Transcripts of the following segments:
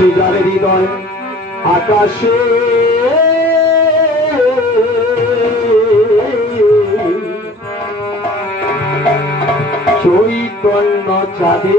আছে যার হৃদয় আকাশে চৈতন্য চাঁদে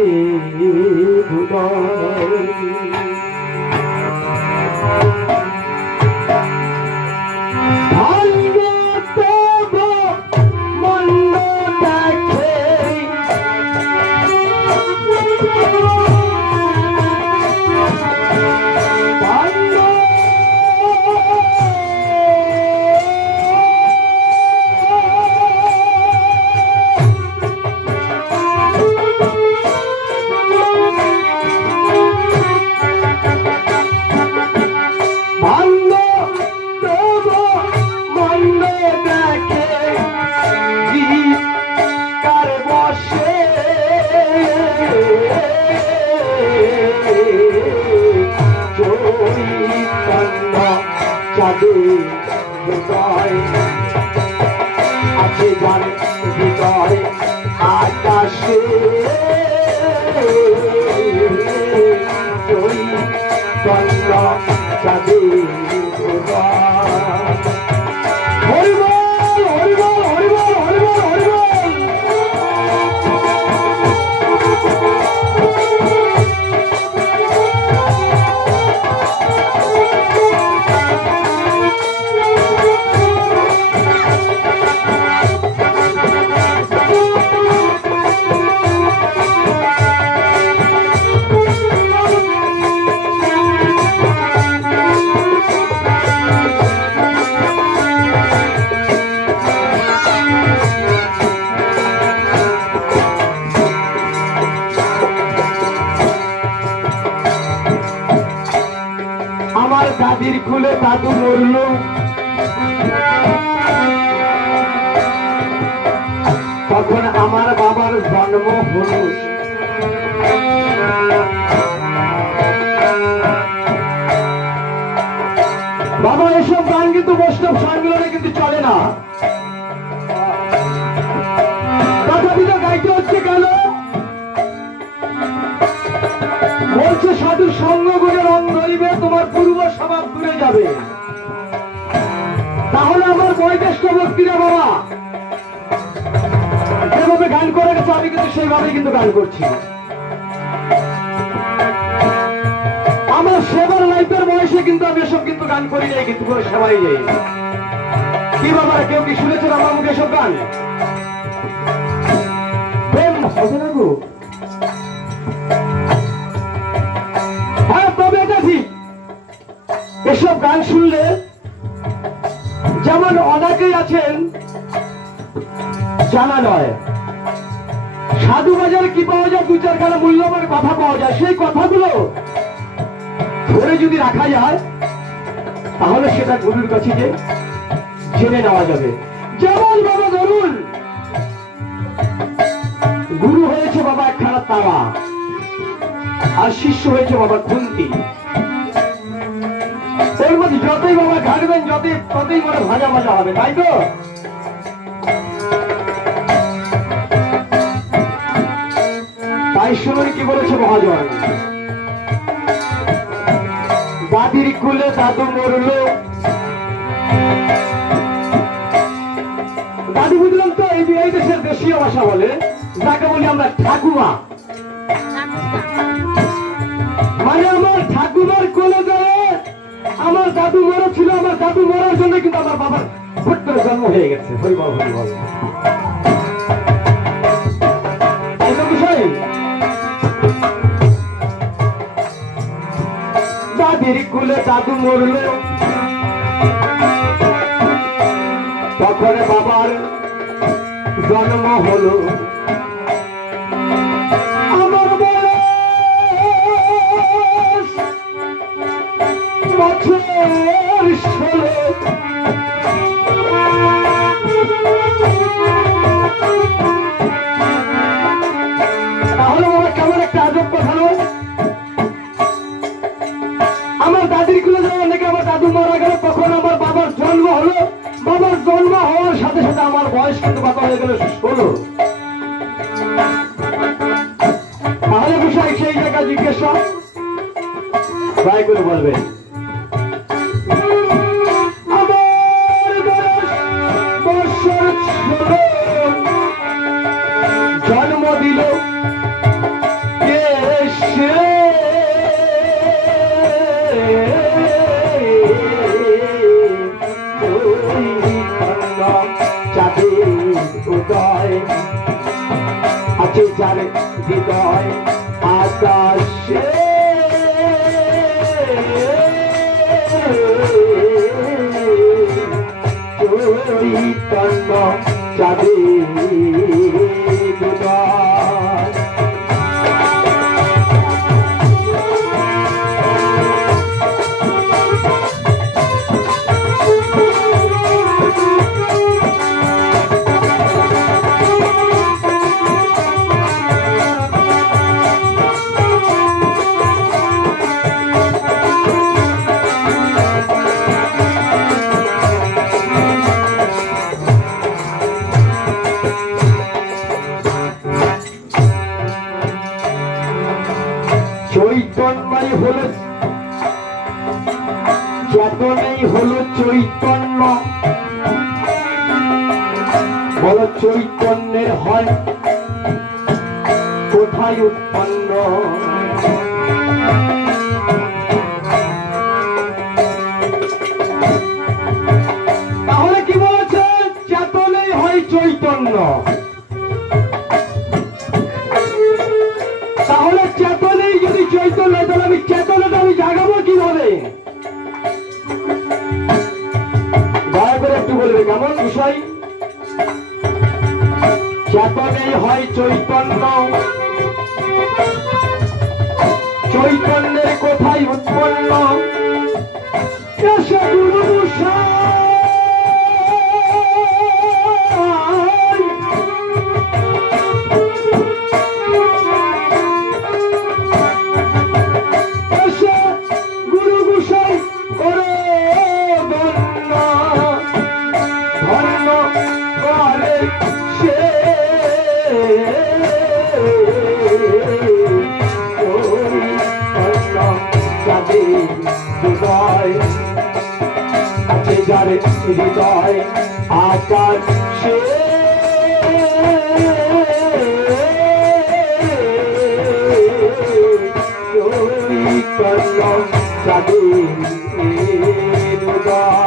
আছে যার হৃদয় আকাশে চৈতন্য চাঁদে দাদির কুলে দাদু মরল, তখন আমার বাবার জন্ম হল। বাবা এসব গান কিন্তু বৈষ্ণব সম্মেলনে কিন্তু চলে না। তথাপিত গাইতে হচ্ছে কেন? বলছে সাধু সঙ্গ গুণে রং ধরিবে, তোমার পূর্ব স্বভাব দূরে যাবে। তাহলে আমার বয়োজ্যেষ্ঠ ব্যক্তিরা বাবা যেভাবে গান করে গেছে আমি কিন্তু সেইভাবে কিন্তু গান করছি। আমার সেবার লাইফের বয়সে কিন্তু আমি এসব কিন্তু গান করি নাই, কিন্তু করে সেবাই যাই। কি বাবা কেউ কি শুনেছেন আমার মুখে এসব গান? প্রেম হবে না গো। এসব গান শুনলে যেমন অনেকেই আছেন জানা নয়, সাধু বাজারে কি পাওয়া যায়, দু চারখানা মূল্যবান কথা পাওয়া যায়। সেই কথাগুলো ধরে যদি রাখা যায় তাহলে সেটা গুরুর কাছে যে জেনে নেওয়া যাবে। যেমন বাবা ধরুন গুরু হয়েছে বাবা একখানা তারা, আর শিষ্য হয়েছে বাবা খুন্তি। এর মধ্যে যতই বাবা ঘাটবেন ততই মনে ভাজা ভাজা হবে, তাই তো? তাই শুনুন কি বলেছে মহাজন। দাদির কুলে দাদু মরল, দাদু বুঝলাম তো এই দেশের দেশীয় ভাষা বলে, যাকে বলি আমরা ঠাকুমা। মানে আমার ঠাকুমার কোলে যায় আমার দাদু মরা ছিল। আমার দাদু মরার জন্য কিন্তু আমার বাবার পুত্র জন্ম হয়ে গেছে। হরিবল হরিবল। দাদির কুলে দাদু মরল, তখন বাবার জন্ম হলো। আমার বছর 16, তাহলে বাবা কেমন একটা আজব কথা নয়? আমার দাদির কুলে যাওয়ার নাকি আমার দাদু মারা গেল, তখন আমার বাবার জন্ম হলো। বাবার জন্ম হওয়ার সাথে সাথে আমার বয়স কিন্তু বাবা হয়ে গেল 16। তাহলে বিষয় সেই জায়গায় জিজ্ঞেস ট্রাই করে বলবেন। আমার বৎসর জন্ম দিল কে সে, চাঁদের উদয় আছে যার হৃদয় আকাশে, চৈতন্য চাঁদের উদয়। চৈতন্যই হলো চেতনই হলো চৈতন্য, বলো চৈতন্যের হয় কোথায় উৎপন্ন? তাহলে কি বলেছে? চেতনই হয় চৈতন্য। তাহলে চেতনই যদি চৈতন্য, তাহলে আমি চেতনাটা আমি জাগাবো কিভাবে? দয়া করে একটু বলবে কেমন বিষয়? চেতনই হয় চৈতন্য, চৈতন্যের কোথায় উৎপন্ন? এসে গুরু হৃদয় আকাশে, চৈতন্য চাঁদের উদয়।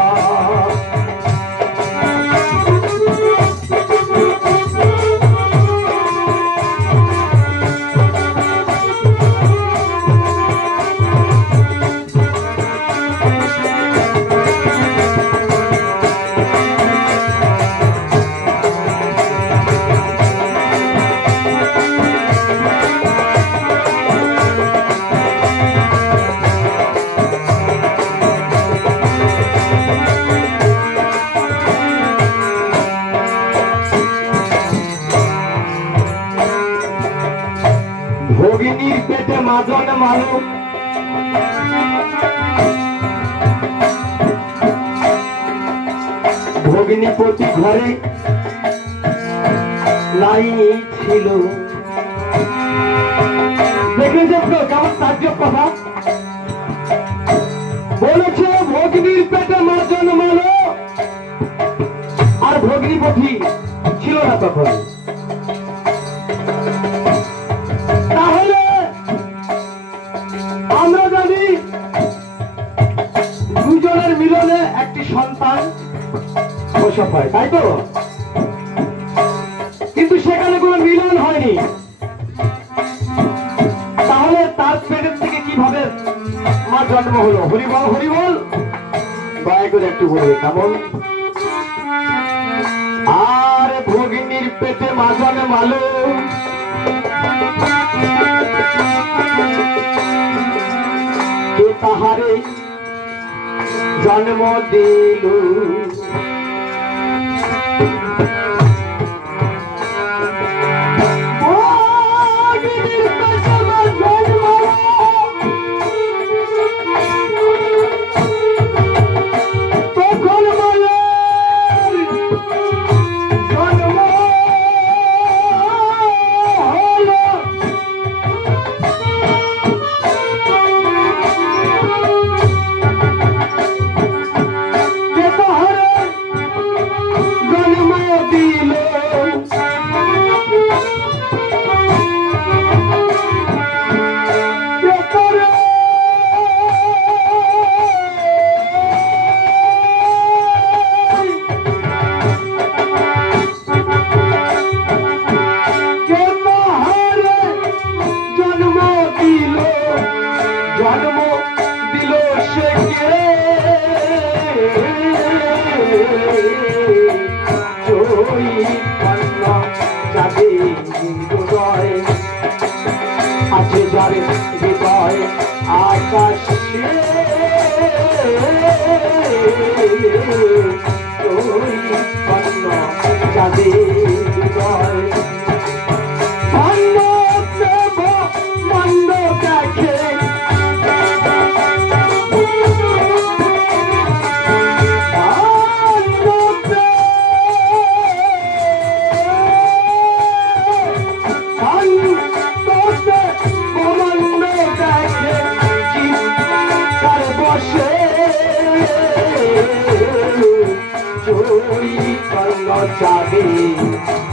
ভগিনীর পেটে মাজন মানো, ভগ্নিপতি ঘরে নাই ছিল। দেখেছেন তো কেমন তাজ্জব কথা? বলেছে ভগ্নির পেটে মাজন মানো, আর ভগ্নিপতি ছিল না তখন। তাহলে আমরা জানি দুজনের মিলনে একটি সন্তান প্রসব হয়, তাই তো? কিন্তু সেখানে কোনো মিলন হয়নি। তাহলে তার পেটের থেকে কিভাবে মা জন্ম হলো? হরিবল হরিবল। দয়া করে একটু বলবে কেমন? আর ভগিনীর পেটে মাজন মালো, কে তাহারে জন্ম দিল? যাবে হৃদয় আকাশে ওই কন্ন যাবে হৃদয় মন্দ দেখে যাবে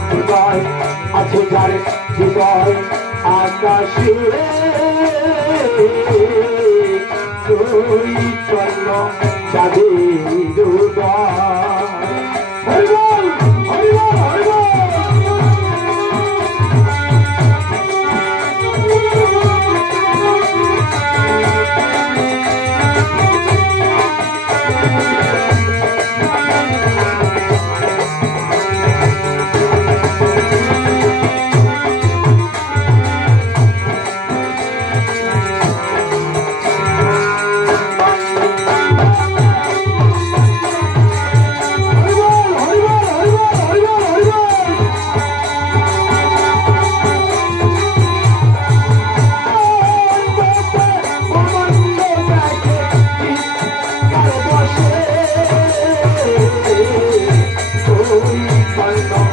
হৃদয় আছে যার হৃদয় আকাশে চৈতন্য যাবে হৃদয় হরিবল হরিবল হরিবল Bye.